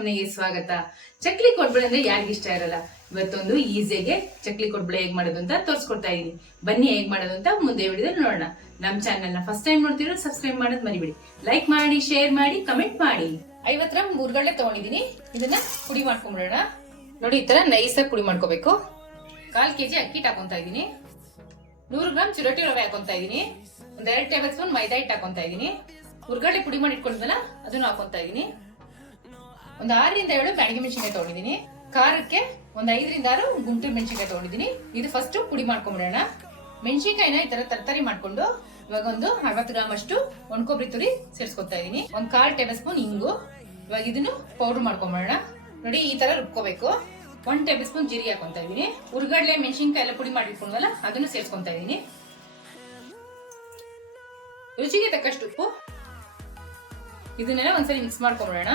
ಮನೆಗೆ ಸ್ವಾಗತ. ಚಕ್ಲಿ ಕೊಡ್ಬಳೆ ಅಂದ್ರೆ ಯಾರಿಗ ಇಷ್ಟ ಇರಲ್ಲ. ಇವತ್ತೊಂದು ಈಸಿಯಾಗೆ ಚಕ್ಲಿ ಕೊಡ್ಬಳೆ ಹೇಗ್ ಮಾಡೋದು ಅಂತ ತೋರಿಸ್ಕೊಡ್ತಾ ಇದೀನಿ. ಬನ್ನಿ ಹೇಗ್ ಮಾಡೋದು ಅಂತ ಮುಂದೆ ವಿಡಿಯೋದಲ್ಲಿ ನೋಡೋಣ. ನಮ್ ಚಾನೆಲ್ ನ ಫಸ್ಟ್ ಟೈಮ್ ನೋಡ್ತಿರೋ ಸಬ್ಸ್ಕ್ರೈಬ್ ಮಾಡೋದ್ ಮರಿಬೇಡಿ. ಲೈಕ್ ಮಾಡಿ, ಶೇರ್ ಮಾಡಿ, ಕಮೆಂಟ್ ಮಾಡಿ. 50 ಗ್ರಾಮ್ ಮೂರ್ಗಡ್ಲೆ ತಗೊಂಡಿದೀನಿ. ಇದನ್ನ ಪುಡಿ ಮಾಡ್ಕೊಂಡ್ಬಿಡೋಣ. ನೋಡಿ, ಈ ತರ ನೈಸ್ ಆಗಿ ಪುಡಿ ಮಾಡ್ಕೋಬೇಕು. 1/4 kg ಅಕ್ಕಿ ಹಾಕೊಂತಾ ಇದೀನಿ. 100 ಗ್ರಾಮ್ ಚಿರೋಟಿ ರವೆ ಹಾಕೊಂತಾ ಇದೀನಿ. 1 ಟೇಬಲ್ ಸ್ಪೂನ್ ಮೈದಾ ಹಿಟ್ಟು ಹಾಕೊಂತಾ ಇದೀನಿ. ಹುರ್ಗಡ್ಲೆ ಪುಡಿ ಮಾಡಿ ಇಟ್ಕೊಂಡಿದ್ವಲ್ಲ ಅದನ್ನು ಹಾಕೊಂತಾ ಇದೀನಿ. 6 ರಿಂದ 7 ಬ್ಯಾಡಗಿ ಮೆಣಸಿನಕಾಯಿ ತಗೊಂಡಿದೀನಿ. ಖಾರಕ್ಕೆ 5 ರಿಂದ 6 ಗುಂಟೂರು ಮೆಣಸಿನಕಾಯಿ ತಗೊಂಡಿದೀನಿ. ಇದು ಫಸ್ಟ್ ಪುಡಿ ಮಾಡ್ಕೊಂಡ್ಬಿಡೋಣ. ಮೆಣಸಿನಕಾಯಿನ ಈ ತರ ತರಕಾರಿ ಮಾಡ್ಕೊಂಡು ಇವಾಗ 60 ಗ್ರಾಮ್ ಅಷ್ಟು ಒಣಕೊಬ್ಬರಿ ತುರಿ ಸೇರಿಸ್ಕೊತಾ ಇದೀನಿ. 1/4 ಟೇಬಲ್ ಸ್ಪೂನ್ ಇಂಗು. ಇವಾಗ ಇದನ್ನು ಪೌಡರ್ ಮಾಡ್ಕೊಂಡ್ಬಿಡೋಣ. ನೋಡಿ, ಈ ತರ ರುಬ್ಕೋಬೇಕು. 1 ಟೇಬಲ್ ಸ್ಪೂನ್ ಜೀರಿಗೆ ಹಾಕೊಂತಾ ಇದೀನಿ. ಹುರ್ಗಡ್ಲೆ ಮೆಣಸಿನಕಾಯಿ ಎಲ್ಲ ಪುಡಿ ಮಾಡಿಟ್ಕೊಂಡ್ವಲ್ಲ ಅದನ್ನು ಸೇರಿಸ್ಕೊಂತಾ ಇದೀನಿ. ರುಚಿಗೆ ತಕ್ಕಷ್ಟು ಉಪ್ಪು. ಇದನ್ನೆಲ್ಲ ಒಂದ್ಸರಿ ಮಿಕ್ಸ್ ಮಾಡ್ಕೊಂಡ್ಬಿಡೋಣ.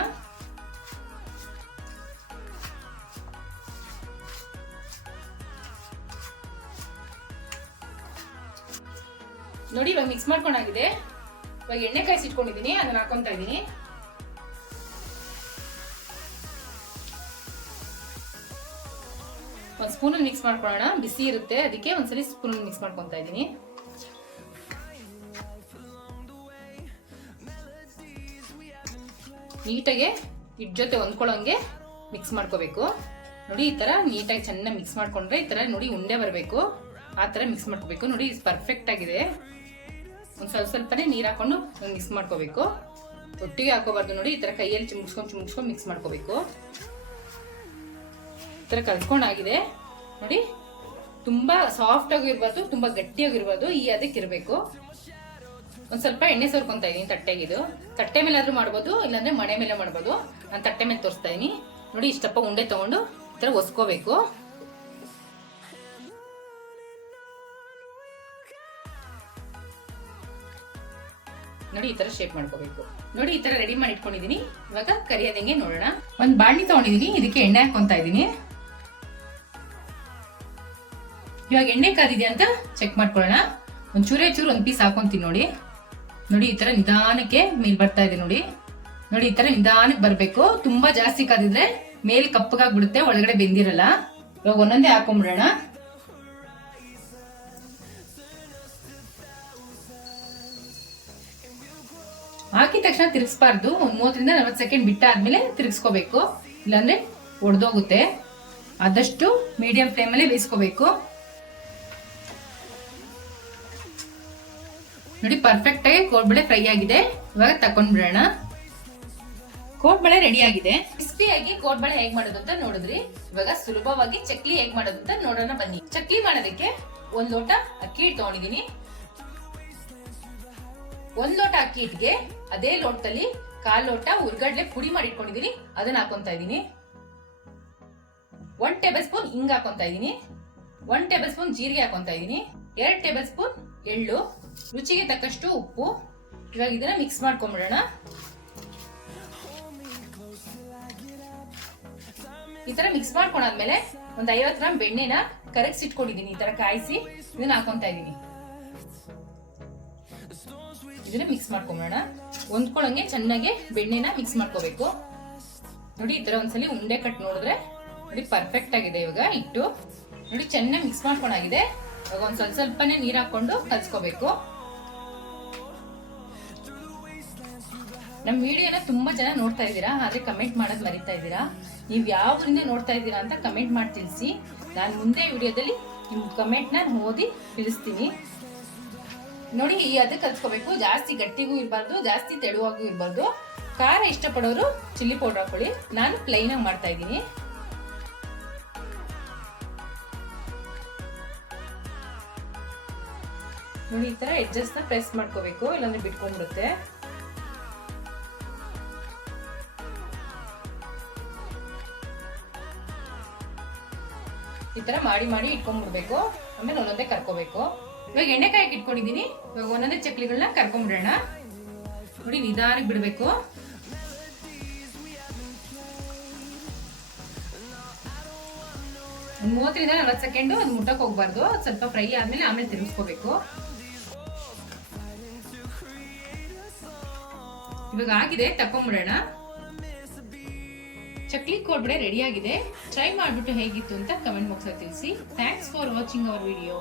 ನೋಡಿ, ಇವಾಗ ಮಿಕ್ಸ್ ಮಾಡ್ಕೊಂಡಾಗಿದೆ. ಇವಾಗ ಎಣ್ಣೆ ಕಾಯಿಸಿಟ್ಕೊಂಡಿದೀನಿ, ಅದನ್ನ ಹಾಕೊಂತಾ ಇದೀನಿ. ಒಂದ್ ಸ್ಪೂನ್ ಮಿಕ್ಸ್ ಮಾಡ್ಕೊಳ್ಳೋಣ. ಬಿಸಿ ಇರುತ್ತೆ, ಅದಕ್ಕೆ ಒಂದ್ಸಲಿ ಸ್ಪೂನ್ ಮಿಕ್ಸ್ ಮಾಡ್ಕೊಂತಾ ಇದೀನಿ. ನೀಟಾಗಿ ಹಿಟ್ ಜೊತೆ ಹೊಂದ್ಕೊಳ್ಳೋಂಗೆ ಮಿಕ್ಸ್ ಮಾಡ್ಕೋಬೇಕು. ನೋಡಿ, ಈ ತರ ನೀಟಾಗಿ ಚೆನ್ನಾಗಿ ಮಿಕ್ಸ್ ಮಾಡ್ಕೊಂಡ್ರೆ ಈ ತರ ನೋಡಿ ಉಂಡೆ ಬರಬೇಕು. ಆ ತರ ಮಿಕ್ಸ್ ಮಾಡ್ಕೋಬೇಕು. ನೋಡಿ, ಪರ್ಫೆಕ್ಟ್ ಆಗಿದೆ. ಒಂದ್ ಸ್ವಲ್ಪನೇ ನೀರ್ ಹಾಕೊಂಡು ಮಿಕ್ಸ್ ಮಾಡ್ಕೋಬೇಕು. ಒಟ್ಟಿಗೆ ಹಾಕೋಬಾರ್ದು. ನೋಡಿ, ಈ ತರ ಕೈಯಲ್ಲಿ ಚಿಮ್ಸ್ಕೊಂಡ್ ಮಿಕ್ಸ್ ಮಾಡ್ಕೋಬೇಕು. ಈ ತರ ಕಲ್ಸ್ಕೊಂಡಾಗಿದೆ. ನೋಡಿ, ತುಂಬಾ ಸಾಫ್ಟ್ ಆಗಿರ್ಬಾರ್ದು, ತುಂಬಾ ಗಟ್ಟಿಯಾಗಿರ್ಬಾರ್ದು. ಈ ಅದಕ್ಕಿರ್ಬೇಕು. ಒಂದ್ ಸ್ವಲ್ಪ ಎಣ್ಣೆ ಸೋರ್ಕೊಂತಾ ಇದೀನಿ ತಟ್ಟೆಗೆ. ಇದು ತಟ್ಟೆ ಮೇಲೆ ಆದ್ರೂ ಮಾಡ್ಬೋದು, ಇಲ್ಲಾಂದ್ರೆ ಮಣೆ ಮೇಲೆ ಮಾಡ್ಬೋದು. ನಾನು ತಟ್ಟೆ ಮೇಲೆ ತೋರಿಸ್ತಾ ಇದೀನಿ. ನೋಡಿ, ಇಷ್ಟಪ್ಪ ಉಂಡೆ ತಗೊಂಡು ಈ ತರ ಒಸ್ಕೋಬೇಕು. ನೋಡಿ, ಈ ತರ ಶೇಪ್ ಮಾಡ್ಕೋಬೇಕು. ನೋಡಿ, ಈ ತರ ರೆಡಿ ಮಾಡಿ ಇಟ್ಕೊಂಡಿದೀನಿ. ಇವಾಗ ಕರಿಯೋದಂಗೆ ನೋಡೋಣ. ಒಂದ್ ಬಾಣಲಿ ತಗೊಂಡಿದೀನಿ. ಇದಕ್ಕೆ ಎಣ್ಣೆ ಹಾಕೊಂತಾ ಇದೀನಿ. ಇವಾಗ ಎಣ್ಣೆ ಕಾದಿದೆ ಅಂತ ಚೆಕ್ ಮಾಡ್ಕೊಳ್ಳೋಣ. ಒಂದ್ ಚೂರು ಒಂದ್ ಪೀಸ್ ಹಾಕೊಂತೀನಿ. ನೋಡಿ, ಈ ತರ ನಿಧಾನಕ್ಕೆ ಮೇಲ್ ಬರ್ತಾ ಇದೆ. ನೋಡಿ, ಈ ತರ ನಿಧಾನಕ್ಕೆ ಬರ್ಬೇಕು. ತುಂಬಾ ಜಾಸ್ತಿ ಕಾದಿದ್ರೆ ಮೇಲ್ ಕಪ್ಪಗಾಗ್ಬಿಡುತ್ತೆ, ಒಳಗಡೆ ಬೆಂದಿರಲ್ಲ. ಇವಾಗ ಒಂದೊಂದೇ ಹಾಕೊಂಡ್ಬಿಡೋಣ. ಹಾಕಿದ ತಕ್ಷಣ ತಿರ್ಗಿಸಬಾರ್ದು. 30 ರಿಂದ 40 ಸೆಕೆಂಡ್ ಬಿಟ್ಟಾದ್ಮೇಲೆ ತಿರ್ಗಿಸ್ಕೋಬೇಕು, ಇಲ್ಲಾಂದ್ರೆ ಒಡೆದೋಗುತ್ತೆ. ಆದಷ್ಟು ಮೀಡಿಯಂ ಫ್ಲೇಮ್ ಅಲ್ಲಿ ಬೇಯಿಸ್ಕೋಬೇಕು. ನೋಡಿ, ಪರ್ಫೆಕ್ಟ್ ಆಗಿ ಕೋಡ್ಬಳೆ ಫ್ರೈ ಆಗಿದೆ. ಇವಾಗ ತಕೊಂಡ್ಬಿಡೋಣ. ಕೋಡ್ಬಳೆ ರೆಡಿ ಆಗಿದೆ. ಕ್ರಿಸ್ಪಿಯಾಗಿ ಕೋಡ್ಬಳೆ ಹೇಗ್ ಮಾಡೋದು ಅಂತ ನೋಡಿದ್ರಿ. ಇವಾಗ ಸುಲಭವಾಗಿ ಚಕ್ಲಿ ಹೇಗ್ ಮಾಡೋದು ಅಂತ ನೋಡೋಣ ಬನ್ನಿ. ಚಕ್ಲಿ ಮಾಡೋದಕ್ಕೆ 1 ಲೋಟ ಅಕ್ಕಿ ಹಿಟ್ಟು ತಗೊಂಡಿದೀನಿ. 1 ಲೋಟ ಅಕ್ಕಿ ಹಿಟ್ಟಿಗೆ ಅದೇ ಲೋಟದಲ್ಲಿ 1/4 ಲೋಟ ಹುರ್ಗಡ್ಲೆ ಪುಡಿ ಮಾಡಿ ಇಟ್ಕೊಂಡಿದೀನಿ. ಅದನ್ನ ಹಾಕೊಂತಾ ಇದೀನಿ. 1 ಟೇಬಲ್ ಸ್ಪೂನ್ ಹಿಂಗ್ ಹಾಕೊಂತಾ ಇದೀನಿ. 1 ಟೇಬಲ್ ಸ್ಪೂನ್ ಜೀರಿಗೆ ಹಾಕೊಂತಾ ಇದೀನಿ. 2 ಟೇಬಲ್ ಸ್ಪೂನ್ ಎಳ್ಳು, ರುಚಿಗೆ ತಕ್ಕಷ್ಟು ಉಪ್ಪು. ಇವಾಗ ಇದನ್ನ ಮಿಕ್ಸ್ ಮಾಡ್ಕೊಂಡ್ಬಿಡೋಣ. ಈ ತರ ಮಿಕ್ಸ್ ಮಾಡ್ಕೊಂಡಾದ್ಮೇಲೆ 50 ಗ್ರಾಮ್ ಬೆಣ್ಣೆನ ಕರಗಿಸಿಟ್ಕೊಂಡಿದೀನಿ. ಈ ತರ ಕಾಯಿಸಿ ಇದನ್ನ ಹಾಕೊಂತಾ ಇದೀನಿ. ಇದನ್ನ ಮಿಕ್ಸ್ ಮಾಡ್ಕೊಂಬೋಣ. ಹೊಂದ್ಕೊಳ್ಳಂಗೆ ಚೆನ್ನಾಗಿ ಬೆಣ್ಣೆನ ಮಿಕ್ಸ್ ಮಾಡ್ಕೋಬೇಕು. ನೋಡಿ, ಈ ತರ ಒಂದ್ಸಲಿ ಉಂಡೆ ಕಟ್ ನೋಡಿದ್ರೆ ನೋಡಿ ಪರ್ಫೆಕ್ಟ್ ಆಗಿದೆ. ಇವಾಗ ಇಟ್ಟು ನೋಡಿ ಚೆನ್ನಾಗಿ ಮಿಕ್ಸ್ ಮಾಡ್ಕೊಂಡಾಗಿದೆ. ಇವಾಗ ಒಂದ್ ಸ್ವಲ್ಪನೇ ನೀರ್ ಹಾಕೊಂಡು ಕಲ್ಸ್ಕೋಬೇಕು. ನಮ್ ವಿಡಿಯೋನ ತುಂಬಾ ಜನ ನೋಡ್ತಾ ಇದ್ದೀರಾ, ಆದ್ರೆ ಕಮೆಂಟ್ ಮಾಡೋದ್ ಮರಿತಾ ಇದ್ದೀರಾ. ನೀವ್ ಯಾವ್ದ್ರಿಂದ ನೋಡ್ತಾ ಇದ್ದೀರಾ ಅಂತ ಕಮೆಂಟ್ ಮಾಡಿ ತಿಳಿಸಿ. ನಾನು ಮುಂದೆ ವಿಡಿಯೋದಲ್ಲಿ ನಿಮ್ ಕಮೆಂಟ್ ನ ಓದಿ ತಿಳಿಸ್ತೀನಿ. ನೋಡಿ, ಈ ಅದಕ್ಕೆ ಕಲ್ಸ್ಕೋಬೇಕು. ಜಾಸ್ತಿ ಗಟ್ಟಿಗೂ ಇರಬಾರ್ದು, ಜಾಸ್ತಿ ತೆಳುವಾಗೂ ಇರಬಾರ್ದು. ಖಾರ ಇಷ್ಟಪಡೋರು ಚಿಲ್ಲಿ ಪೌಡರ್ ಹಾಕೊಳ್ಳಿ. ನಾನು ಪ್ಲೈನ್ ಆಗಿ ಮಾಡ್ತಾ ಇದ್ದೀನಿ. ನೋಡಿ, ಈ ತರ ಎಡ್ಜಸ್ ನ ಪ್ರೆಸ್ ಮಾಡ್ಕೋಬೇಕು, ಇಲ್ಲಾಂದ್ರೆ ಬಿಟ್ಕೊಂಡ್ಬಿಡುತ್ತೆ. ಈ ತರ ಮಾಡಿ ಇಟ್ಕೊಂಡ್ಬಿಡ್ಬೇಕು. ಆಮೇಲೆ ಒಂದೊಂದೇ ಕರ್ಕೋಬೇಕು. ಇವಾಗ ಎಣ್ಣೆ ಕಾಯಕ್ಕೆ ಇಟ್ಕೊಂಡಿದೀನಿ. ಇವಾಗ ಒಂದೊಂದೇ ಚಕ್ಲಿಗಳನ್ನ ಕರ್ಕೊಂಡ್ಬಿಡೋಣ. ನೋಡಿ, ನಿಧಾನಕ್ಕೆ ಬಿಡ್ಬೇಕು. ಒಂದು 30 ರಿಂದ 40 ಸೆಕೆಂಡ್ ಅದು ಮುಟ್ಟಕ್ ಹೋಗ್ಬಾರ್ದು. ಸ್ವಲ್ಪ ಫ್ರೈ ಆದ್ಮೇಲೆ ಆಮೇಲೆ ತಿರುಗಿಸ್ಕೋಬೇಕು. ಇವಾಗ ಆಗಿದೆ, ತಕೊಂಡ್ಬಿಡೋಣ. ಚಕ್ಲಿ ಕೋಡ್ಬಳೆ ರೆಡಿ ಆಗಿದೆ. ಟ್ರೈ ಮಾಡಿಬಿಟ್ಟು ಹೇಗಿತ್ತು ಅಂತ ಕಮೆಂಟ್ ಬಾಕ್ಸ್ ಅಲ್ಲಿ ತಿಳಿಸಿ. Thanks for watching our video.